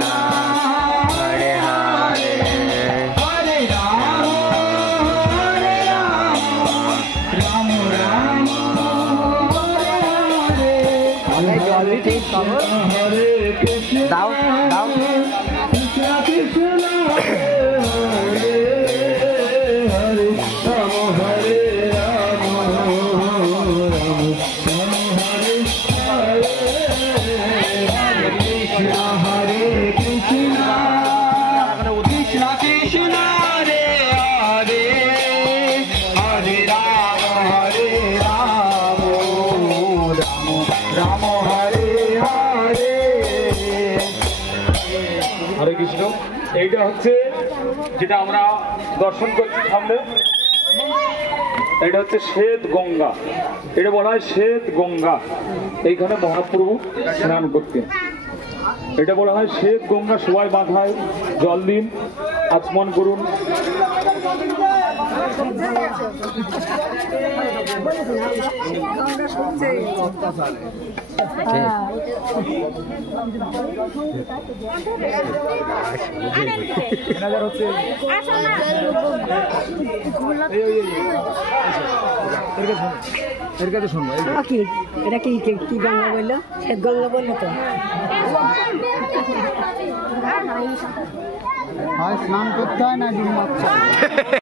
Hare Hare, Hare Rama, Hare Rama, Rama Rama, Hare Hare, Hare Krishna, Hare Krishna, Krishna Krishna, Hare Hare, Hare Rama, Hare Rama, Rama Hare Hare, Hare Krishna, Hare Krishna, Krishna Krishna, Hare Hare, Hare Rama, Hare Rama, Rama Hare Hare। হরে কৃষ্ণ। এইটা হচ্ছে যেটা আমরা দর্শন করছি সামনে, এটা হচ্ছে শ্বেত গঙ্গা। এটা বলা হয় শ্বেত গঙ্গা। এইখানে মহাপ্রভু স্নান করতেন। এটা বলা হয় শ্বেত গঙ্গা। সবাই মাথায় জল দিন, আচমন করুন। এটা কি কি গঙ্গা বললো? শ্বেত গঙ্গা বললো তো। স্নান করতে হয় না ডিম বাচ্চা।